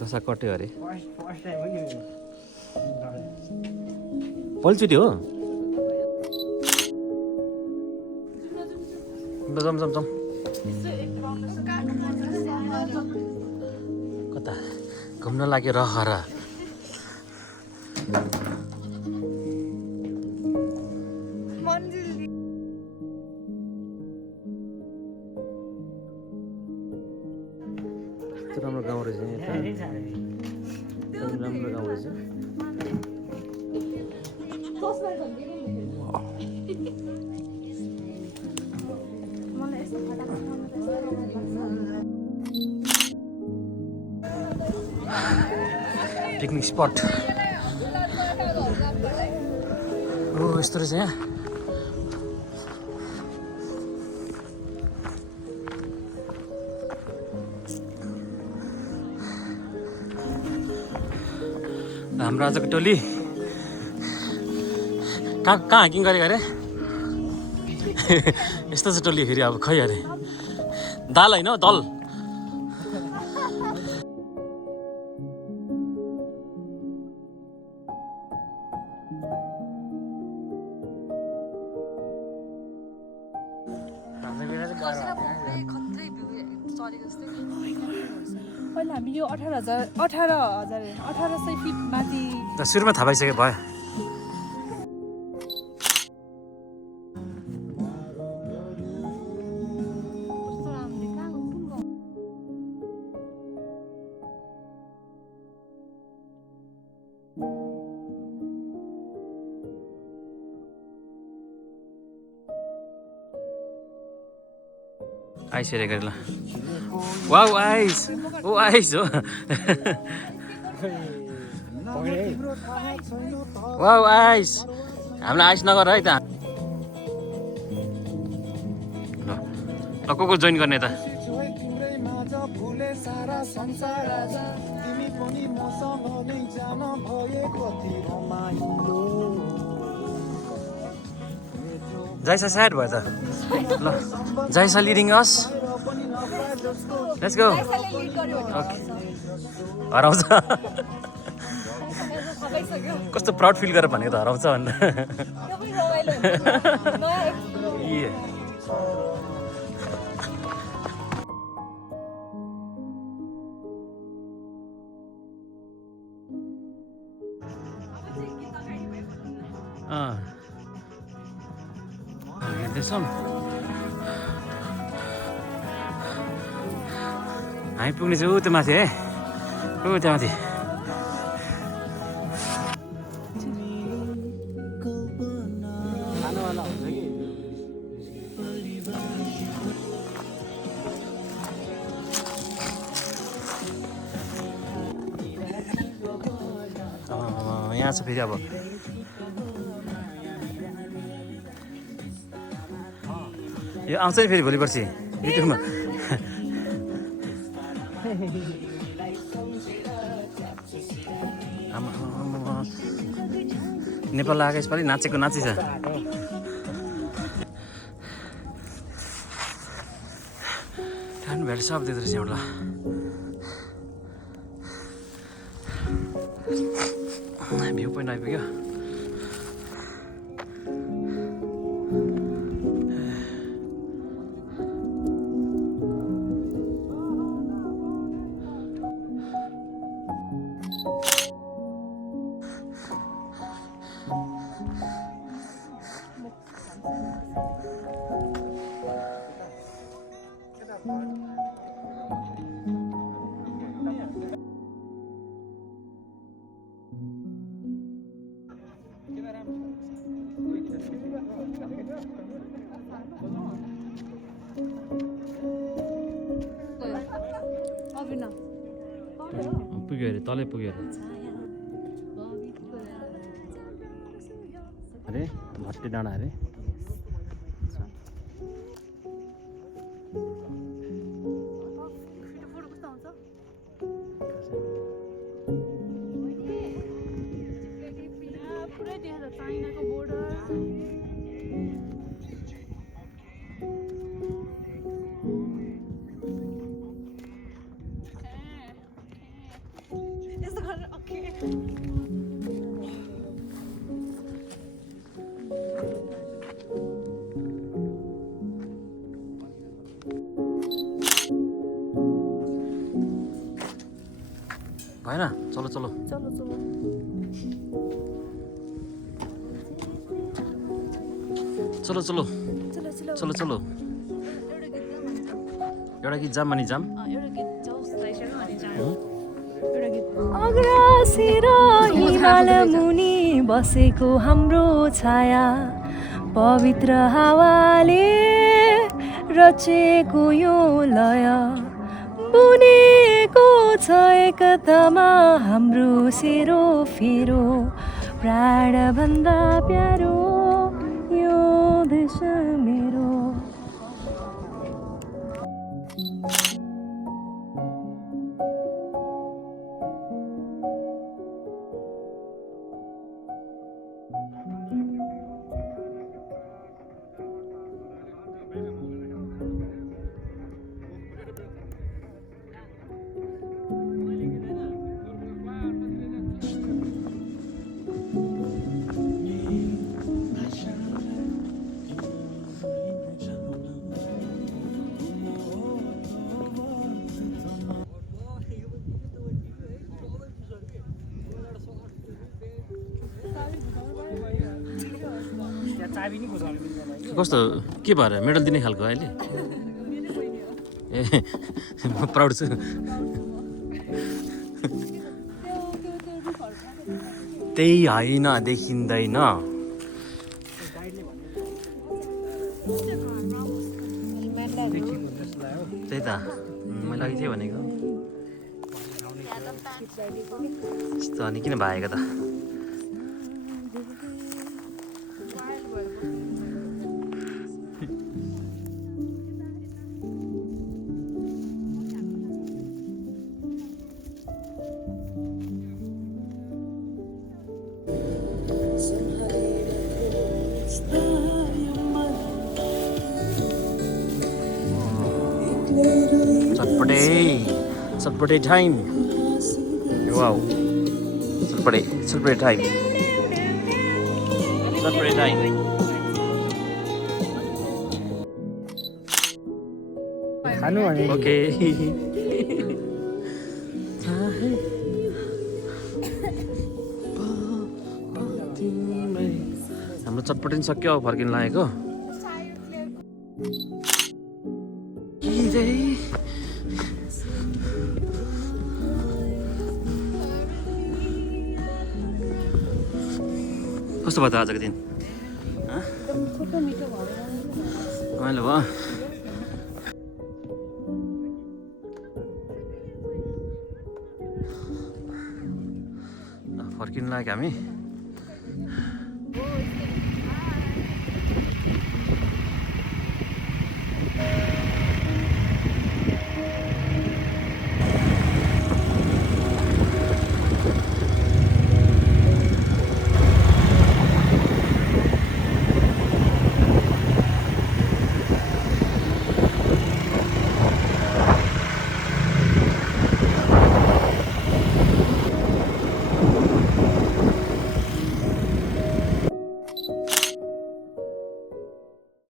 दशा कट्यो अरे पहिलोचोटि हो जम जम जम कता घुम्न लाग्यो रहर राम्रो गाउँ रहेछ राम्रो गाउँ रहेछ पिकनिक स्पट ओ यस्तो रहेछ यहाँ हाम्रो आजको टोली कहाँ हाइकिङ गरेको अरे यस्तो छ टोली फेरि अब खै अरे दाल होइन दल पहिला हामी यो 1800 फिट माथि सुरुमा थाहा पाइसक्यो भयो आइस हेरेको ल वाउ आइस ओ आइस हो वाउ आइस हामीलाई आइस नगर है त ल को जोइन गर्ने त जाइसा स्याड भयो त ल जाइसा leading us let's go okay हराउँछ कस्तो प्राउड फिल गरेर भनेको त हराउँछ भन्दा हेर्दैछौँ हामी पुग्ने चाहिँ ऊ त्यो माथि है ऊ त्यहाँ माथि यहाँ छ फेरि अब यो आउँछ नि फेरि भोलि पर्सि युट्युबमा नेपाल आएको यसपालि नाचेको नाची छ त्यहाँ भेट सब देख्दो रहेछ एउटा भ्यू पोइन्ट आइपुग्यो पुग्यो अरे तलै पुग्यो अरे भट्टी डाँडा अरे भएन चलो चलो चलो चलो चलो चलो चलो चलो चलो चलो एउटा गीत जाम अनि जाम अग्रासेर हिमाल मुनि बसेको हाम्रो छाया पवित्र हावाले रचेको यो लय बुनेको छ एकतामा हाम्रो सेरोफेरो प्राणभन्दा प्यारो यो देश मेरो कस्तो के भएर मेडल दिने खालको अहिले ए म प्राउड छु त्यही होइन देखिँदैन त्यही त मैले अघि थिएँ भनेको यस्तो अनि किन भागेको त चटपटे टाइम वाउ चटपटे टाइम खानु भने ओके हाम्रो चटपटे नि सक्यो अब फर्किन लागेको कस्तो भयो त आजको दिन रमाइलो भयो फर्किनु लाग्यो हामी